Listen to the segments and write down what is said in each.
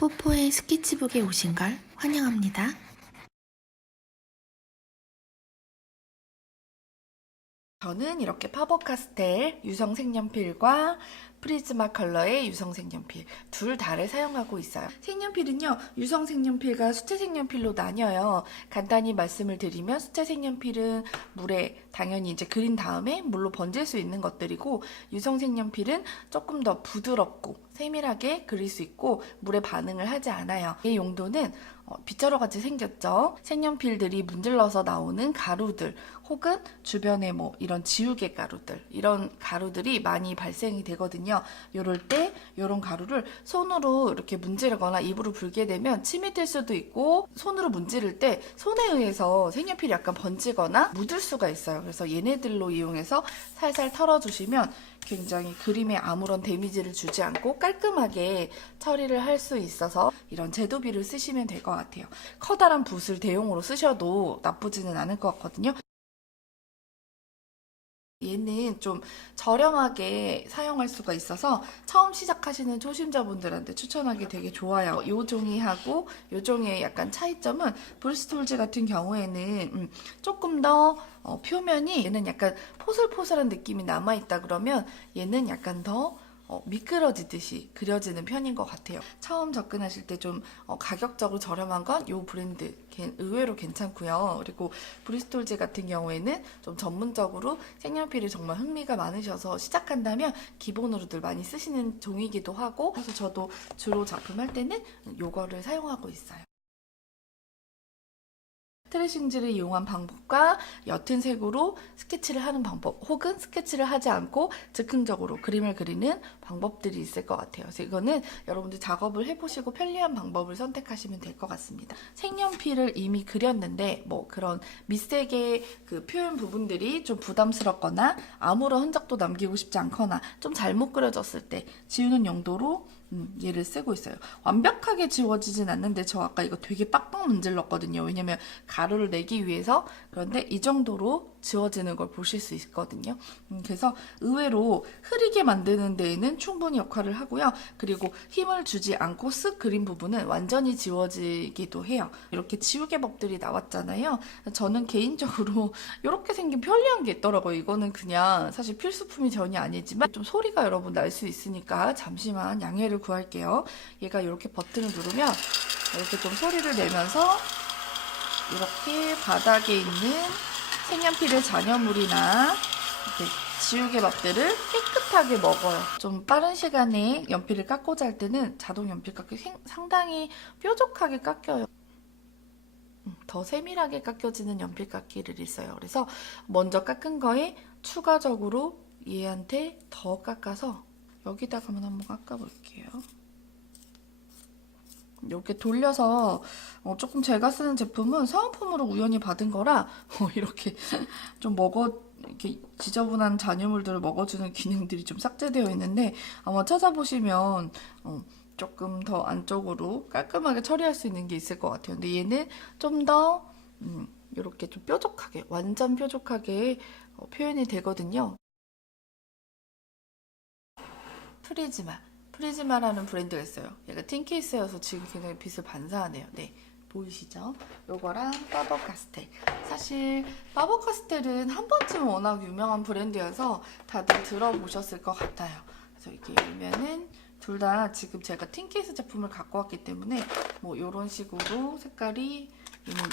뽀뽀의 스케치북에 오신 걸 환영합니다. 저는 이렇게 파버카스텔 유성 색연필과 프리즈마 컬러의 유성 색연필 둘 다를 사용하고 있어요. 색연필은요, 유성 색연필과 수채 색연필로 나뉘어요. 간단히 말씀을 드리면 수채 색연필은 물에 당연히 이제 그린 다음에 물로 번질 수 있는 것들이고, 유성 색연필은 조금 더 부드럽고 세밀하게 그릴 수 있고 물에 반응을 하지 않아요. 이 용도는 빗자루 같이 생겼죠. 색연필들이 문질러서 나오는 가루들 혹은 주변에 뭐 이런 지우개 가루들, 이런 가루들이 많이 발생이 되거든요. 이럴 때 이런 가루를 손으로 이렇게 문지르거나 입으로 불게 되면 침이 들 수도 있고, 손으로 문지를 때 손에 의해서 색연필이 약간 번지거나 묻을 수가 있어요. 그래서 얘네들로 이용해서 살살 털어주시면 굉장히 그림에 아무런 데미지를 주지 않고 깔끔하게 처리를 할 수 있어서 이런 제도비를 쓰시면 될 것 같아요. 커다란 붓을 대용으로 쓰셔도 나쁘지는 않을 것 같거든요. 얘는 좀 저렴하게 사용할 수가 있어서 처음 시작하시는 초심자분들한테 추천하기 되게 좋아요. 요 종이하고 요 종이의 약간 차이점은, 브루스톨즈 같은 경우에는 조금 더 표면이, 얘는 약간 포슬포슬한 느낌이 남아있다 그러면 얘는 약간 더 미끄러지듯이 그려지는 편인 것 같아요. 처음 접근하실 때 좀 가격적으로 저렴한 건 이 브랜드 의외로 괜찮고요. 그리고 브리스톨즈 같은 경우에는 좀 전문적으로 색연필이 정말 흥미가 많으셔서 시작한다면 기본으로들 많이 쓰시는 종이기도 하고, 그래서 저도 주로 작품할 때는 이거를 사용하고 있어요. 트레싱지를 이용한 방법과 옅은 색으로 스케치를 하는 방법, 혹은 스케치를 하지 않고 즉흥적으로 그림을 그리는 방법들이 있을 것 같아요. 그래서 이거는 여러분들 작업을 해보시고 편리한 방법을 선택하시면 될 것 같습니다. 색연필을 이미 그렸는데 뭐 그런 밑색의 그 표현 부분들이 좀 부담스럽거나 아무런 흔적도 남기고 싶지 않거나 좀 잘못 그려졌을 때 지우는 용도로 얘를 쓰고 있어요. 완벽하게 지워지진 않는데 저 아까 이거 되게 빡빡 문질렀거든요. 왜냐면 가루를 내기 위해서. 그런데 이 정도로 지워지는 걸 보실 수 있거든요. 그래서 의외로 흐리게 만드는 데에는 충분히 역할을 하고요. 그리고 힘을 주지 않고 쓱 그린 부분은 완전히 지워지기도 해요. 이렇게 지우개법들이 나왔잖아요. 저는 개인적으로 이렇게 생긴 편리한 게 있더라고요. 이거는 그냥 사실 필수품이 전혀 아니지만 좀 소리가 여러분 날 수 있으니까 잠시만 양해를 구할게요. 얘가 이렇게 버튼을 누르면 이렇게 좀 소리를 내면서 이렇게 바닥에 있는 색연필의 잔여물이나 이렇게 지우개밥들을 깨끗하게 먹어요. 좀 빠른 시간에 연필을 깎고자 할 때는 자동 연필 깎기 상당히 뾰족하게 깎여요. 더 세밀하게 깎여지는 연필 깎기를 써요. 그래서 먼저 깎은 거에 추가적으로 얘한테 더 깎아서 여기다가만 한번 깎아볼게요. 이렇게 돌려서 조금 제가 쓰는 제품은 사은품으로 우연히 받은 거라 이렇게 좀 이렇게 지저분한 잔여물들을 먹어주는 기능들이 좀 삭제되어 있는데, 아마 찾아보시면 조금 더 안쪽으로 깔끔하게 처리할 수 있는 게 있을 것 같아요. 근데 얘는 좀 더 이렇게 좀 뾰족하게, 완전 뾰족하게 표현이 되거든요. 프리즈마라는 브랜드가 있어요. 얘가 틴 케이스여서 지금 굉장히 빛을 반사하네요. 네, 보이시죠? 요거랑 파버카스텔. 사실 파버카스텔은 한 번쯤은 워낙 유명한 브랜드여서 다들 들어보셨을 것 같아요. 그래서 이렇게 열면은 둘 다 지금 제가 틴 케이스 제품을 갖고 왔기 때문에 뭐 이런 식으로 색깔이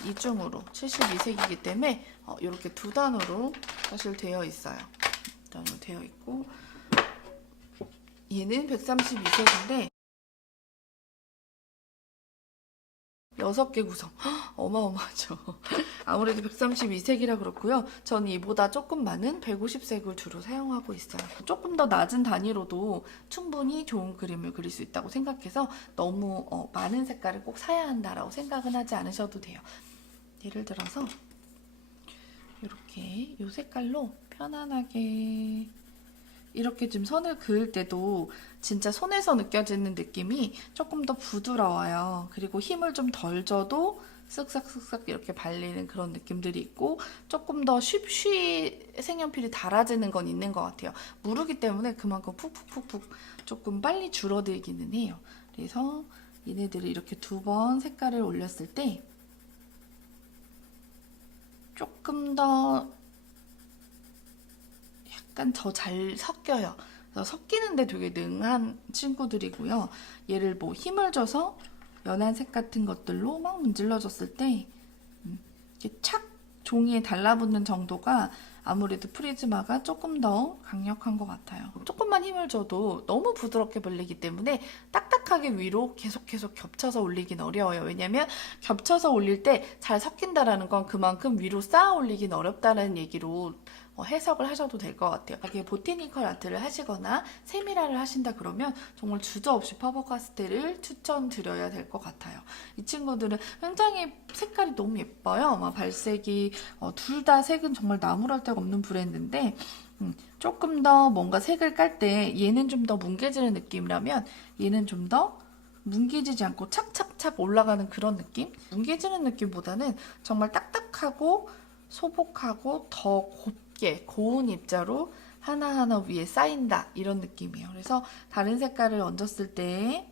이중으로 72색이기 때문에 이렇게 두 단으로 사실 되어 있어요. 두 단으로 되어 있고, 얘는 132색인데 6개 구성. 어마어마하죠. 아무래도 132색이라 그렇고요. 저는 이보다 조금 많은 150색을 주로 사용하고 있어요. 조금 더 낮은 단위로도 충분히 좋은 그림을 그릴 수 있다고 생각해서 너무 많은 색깔을 꼭 사야 한다라고 생각은 하지 않으셔도 돼요. 예를 들어서 이렇게 이 색깔로 편안하게 이렇게 좀 선을 그을 때도 진짜 손에서 느껴지는 느낌이 조금 더 부드러워요. 그리고 힘을 좀 덜 줘도 쓱싹쓱싹 이렇게 발리는 그런 느낌들이 있고, 조금 더 쉽쉬 색연필이 닳아지는 건 있는 것 같아요. 무르기 때문에 그만큼 푹푹푹푹 조금 빨리 줄어들기는 해요. 그래서 얘네들을 이렇게 2번 색깔을 올렸을 때 조금 더 약간 더 잘 섞여요. 그래서 섞이는데 되게 능한 친구들이고요. 얘를 뭐 힘을 줘서 연한 색 같은 것들로 막 문질러줬을 때 이렇게 착 종이에 달라붙는 정도가 아무래도 프리즈마가 조금 더 강력한 것 같아요. 조금만 힘을 줘도 너무 부드럽게 벌리기 때문에 딱딱하게 위로 계속 겹쳐서 올리긴 어려워요. 왜냐면 겹쳐서 올릴 때 잘 섞인다라는 건 그만큼 위로 쌓아 올리긴 어렵다는 얘기로 해석을 하셔도 될 것 같아요. 만약에 보테니컬 아트를 하시거나 세미라를 하신다 그러면 정말 주저없이 파버카스텔을 추천드려야 될 것 같아요. 이 친구들은 굉장히 색깔이 너무 예뻐요. 막 발색이 둘 다 색은 정말 나무랄 데가 없는 브랜드인데 조금 더 뭔가 색을 깔 때 얘는 좀 더 뭉개지는 느낌이라면 얘는 좀 더 뭉개지지 않고 착착착 올라가는 그런 느낌? 뭉개지는 느낌보다는 정말 딱딱하고 소복하고 더 곱게 고운 입자로 하나하나 위에 쌓인다 이런 느낌이에요. 그래서 다른 색깔을 얹었을 때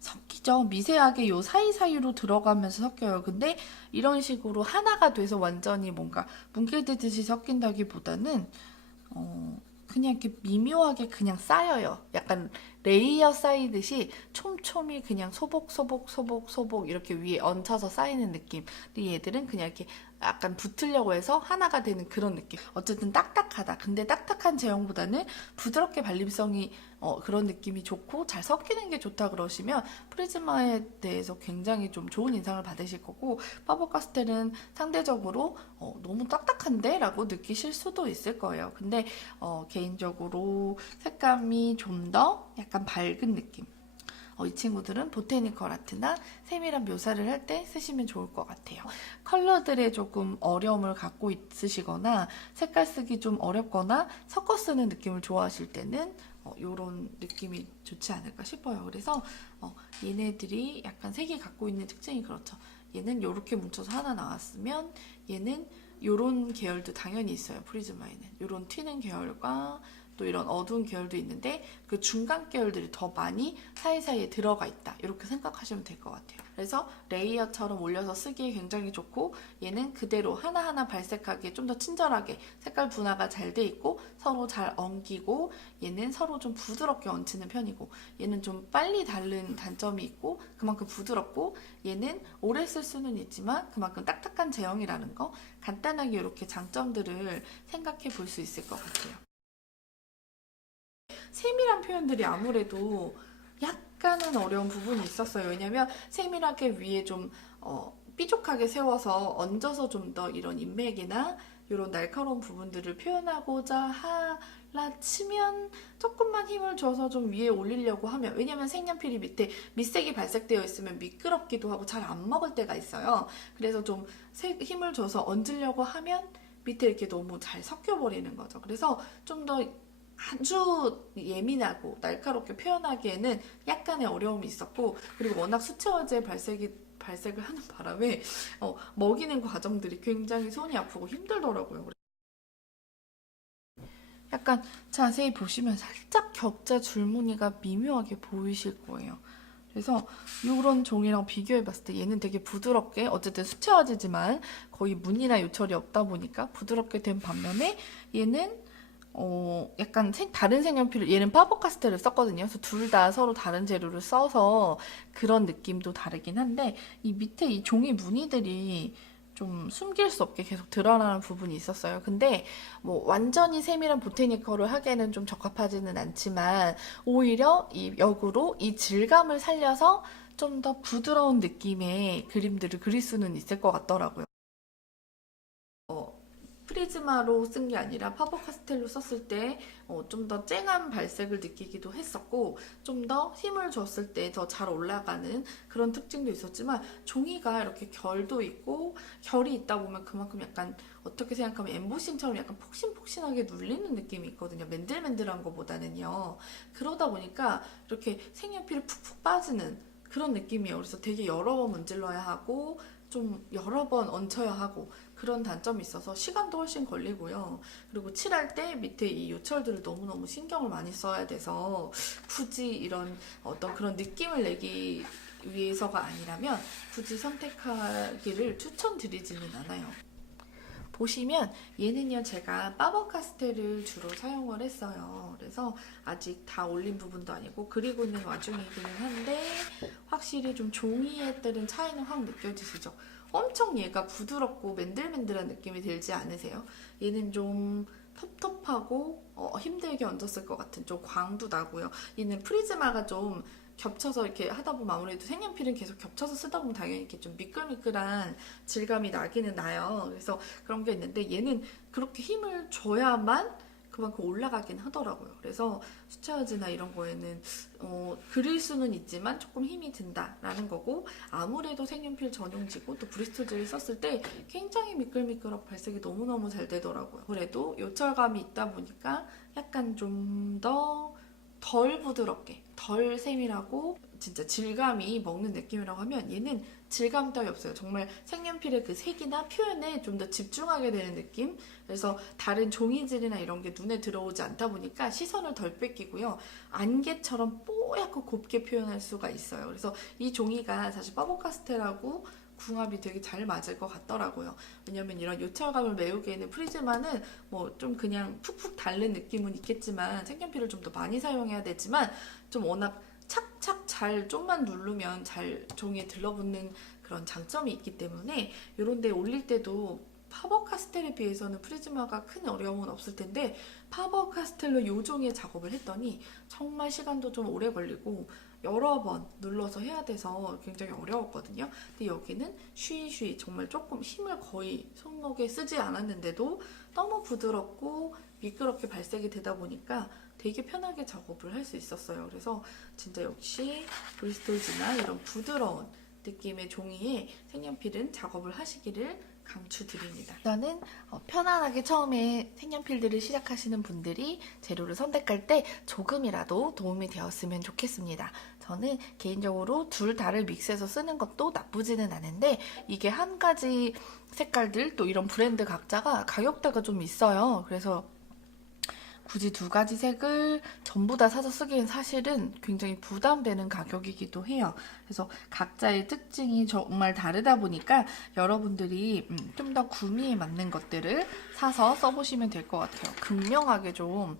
섞이죠. 미세하게 요 사이사이로 들어가면서 섞여요. 근데 이런 식으로 하나가 돼서 완전히 뭔가 뭉개지듯이 섞인다기보다는 그냥 이렇게 미묘하게 그냥 쌓여요. 약간 레이어 쌓이듯이 촘촘히 그냥 소복 이렇게 위에 얹혀서 쌓이는 느낌. 근데 얘들은 그냥 이렇게 약간 붙으려고 해서 하나가 되는 그런 느낌. 어쨌든 딱딱하다. 근데 딱딱한 제형보다는 부드럽게 발림성이 그런 느낌이 좋고 잘 섞이는 게 좋다 그러시면 프리즈마에 대해서 굉장히 좀 좋은 인상을 받으실 거고, 파버카스텔은 상대적으로 너무 딱딱한데? 라고 느끼실 수도 있을 거예요. 근데 개인적으로 색감이 좀 더 약간 밝은 느낌. 이 친구들은 보테니컬 아트나 세밀한 묘사를 할 때 쓰시면 좋을 것 같아요. 컬러들에 조금 어려움을 갖고 있으시거나 색깔 쓰기 좀 어렵거나 섞어 쓰는 느낌을 좋아하실 때는 이런 느낌이 좋지 않을까 싶어요. 그래서 얘네들이 약간 색이 갖고 있는 특징이 그렇죠. 얘는 이렇게 뭉쳐서 하나 나왔으면 얘는 이런 계열도 당연히 있어요. 프리즈마에는 이런 튀는 계열과 또 이런 어두운 계열도 있는데 그 중간 계열들이 더 많이 사이사이에 들어가 있다. 이렇게 생각하시면 될 것 같아요. 그래서 레이어처럼 올려서 쓰기에 굉장히 좋고, 얘는 그대로 하나하나 발색하기에 좀 더 친절하게 색깔 분화가 잘 돼 있고 서로 잘 엉기고, 얘는 서로 좀 부드럽게 얹히는 편이고, 얘는 좀 빨리 닳는 단점이 있고 그만큼 부드럽고, 얘는 오래 쓸 수는 있지만 그만큼 딱딱한 제형이라는 거, 간단하게 이렇게 장점들을 생각해 볼 수 있을 것 같아요. 세밀한 표현들이 아무래도 약간은 어려운 부분이 있었어요. 왜냐면 세밀하게 위에 좀 삐죽하게 세워서 얹어서 좀 더 이런 인맥이나 이런 날카로운 부분들을 표현하고자 하라 치면 조금만 힘을 줘서 좀 위에 올리려고 하면, 왜냐면 색연필이 밑에 밑색이 발색되어 있으면 미끄럽기도 하고 잘 안 먹을 때가 있어요. 그래서 좀 힘을 줘서 얹으려고 하면 밑에 이렇게 너무 잘 섞여버리는 거죠. 그래서 좀더 아주 예민하고 날카롭게 표현하기에는 약간의 어려움이 있었고, 그리고 워낙 수채화제 발색을 하는 바람에 먹이는 과정들이 굉장히 손이 아프고 힘들더라고요. 약간 자세히 보시면 살짝 격자 줄무늬가 미묘하게 보이실 거예요. 그래서 이런 종이랑 비교해 봤을 때 얘는 되게 부드럽게, 어쨌든 수채화제지만 거의 무늬나 요철이 없다 보니까 부드럽게 된 반면에 얘는 약간 다른 색연필을, 얘는 파버카스텔을 썼거든요. 그래서 둘 다 서로 다른 재료를 써서 그런 느낌도 다르긴 한데, 이 밑에 이 종이 무늬들이 좀 숨길 수 없게 계속 드러나는 부분이 있었어요. 근데 뭐 완전히 세밀한 보테니컬을 하기에는 좀 적합하지는 않지만, 오히려 역으로 이 질감을 살려서 좀 더 부드러운 느낌의 그림들을 그릴 수는 있을 것 같더라고요. 프리즈마로 쓴 게 아니라 파버카스텔로 썼을 때 좀 더 쨍한 발색을 느끼기도 했었고, 좀 더 힘을 줬을 때 더 잘 올라가는 그런 특징도 있었지만, 종이가 이렇게 결도 있고 결이 있다 보면 그만큼 약간 어떻게 생각하면 엠보싱처럼 약간 폭신폭신하게 눌리는 느낌이 있거든요. 맨들맨들한 것보다는요. 그러다 보니까 이렇게 색연필이 푹푹 빠지는 그런 느낌이에요. 그래서 되게 여러 번 문질러야 하고 좀 여러 번 얹혀야 하고 그런 단점이 있어서 시간도 훨씬 걸리고요. 그리고 칠할 때 밑에 이 요철들을 너무너무 신경을 많이 써야 돼서 굳이 이런 어떤 그런 느낌을 내기 위해서가 아니라면 굳이 선택하기를 추천드리지는 않아요. 보시면 얘는요, 제가 파버카스텔을 주로 사용을 했어요. 그래서 아직 다 올린 부분도 아니고 그리고 있는 와중이기는 한데 확실히 좀 종이에 따른 차이는 확 느껴지시죠? 엄청 얘가 부드럽고 맨들맨들한 느낌이 들지 않으세요? 얘는 좀 텁텁하고 힘들게 얹었을 것 같은 좀 광도 나고요. 얘는 프리즈마가 좀 겹쳐서 이렇게 하다 보면 아무래도 색연필은 계속 겹쳐서 쓰다 보면 당연히 이렇게 좀 미끌미끌한 질감이 나기는 나요. 그래서 그런 게 있는데 얘는 그렇게 힘을 줘야만 그만큼 올라가긴 하더라고요. 그래서 수채화지나 이런 거에는 그릴 수는 있지만 조금 힘이 든다라는 거고, 아무래도 색연필 전용지고 또 브리스톨젤을 썼을 때 굉장히 미끌미끌하고 발색이 너무너무 잘 되더라고요. 그래도 요철감이 있다 보니까 약간 좀 더 덜 부드럽게, 덜 세밀하고 진짜 질감이 먹는 느낌이라고 하면 얘는 질감 따위 없어요. 정말 색연필의 그 색이나 표현에 좀 더 집중하게 되는 느낌? 그래서 다른 종이질이나 이런 게 눈에 들어오지 않다 보니까 시선을 덜 뺏기고요. 안개처럼 뽀얗고 곱게 표현할 수가 있어요. 그래서 이 종이가 사실 파버카스텔하고 궁합이 되게 잘 맞을 것 같더라고요. 왜냐면 이런 요철감을 메우기에는 프리즈마는 뭐 좀 그냥 푹푹 닳는 느낌은 있겠지만 색연필을 좀 더 많이 사용해야 되지만 좀 워낙 착착 잘 좀만 누르면 잘 종이에 들러붙는 그런 장점이 있기 때문에 이런 데 올릴 때도 파버카스텔에 비해서는 프리즈마가 큰 어려움은 없을 텐데 파버카스텔로 요 종이에 작업을 했더니 정말 시간도 좀 오래 걸리고 여러 번 눌러서 해야 돼서 굉장히 어려웠거든요. 근데 여기는 쉬쉬 정말 조금 힘을 거의 손목에 쓰지 않았는데도 너무 부드럽고 미끄럽게 발색이 되다 보니까 되게 편하게 작업을 할 수 있었어요. 그래서 진짜 역시 브리스톨지나 이런 부드러운 느낌의 종이에 색연필은 작업을 하시기를 강추드립니다. 저는 편안하게 처음에 색연필들을 시작하시는 분들이 재료를 선택할 때 조금이라도 도움이 되었으면 좋겠습니다. 저는 개인적으로 둘 다를 믹스해서 쓰는 것도 나쁘지는 않은데 이게 한 가지 색깔들 또 이런 브랜드 각자가 가격대가 좀 있어요. 그래서 굳이 두 가지 색을 전부 다 사서 쓰기엔 사실은 굉장히 부담되는 가격이기도 해요. 그래서 각자의 특징이 정말 다르다 보니까 여러분들이 좀 더 구미에 맞는 것들을 사서 써보시면 될 것 같아요. 극명하게 좀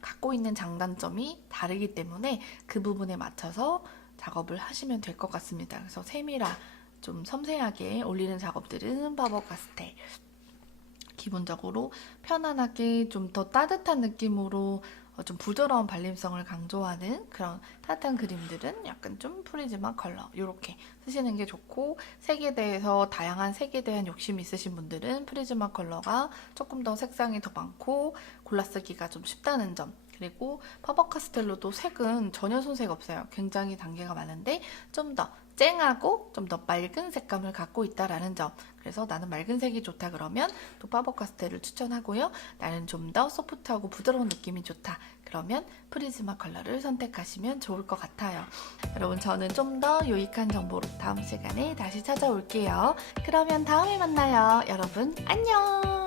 갖고 있는 장단점이 다르기 때문에 그 부분에 맞춰서 작업을 하시면 될 것 같습니다. 그래서 세밀하, 좀 섬세하게 올리는 작업들은 파버카스텔, 기본적으로 편안하게 좀 더 따뜻한 느낌으로 좀 부드러운 발림성을 강조하는 그런 따뜻한 그림들은 약간 좀 프리즈마 컬러 이렇게 쓰시는 게 좋고, 색에 대해서 다양한 색에 대한 욕심이 있으신 분들은 프리즈마 컬러가 조금 더 색상이 더 많고 골라쓰기가 좀 쉽다는 점, 그리고 파버카스텔로도 색은 전혀 손색 없어요. 굉장히 단계가 많은데 좀 더 쨍하고 좀 더 맑은 색감을 갖고 있다라는 점. 그래서 나는 맑은 색이 좋다 그러면 또 파버카스텔을 추천하고요. 나는 좀 더 소프트하고 부드러운 느낌이 좋다 그러면 프리즈마 컬러를 선택하시면 좋을 것 같아요. 여러분, 저는 좀 더 유익한 정보로 다음 시간에 다시 찾아올게요. 그러면 다음에 만나요. 여러분 안녕.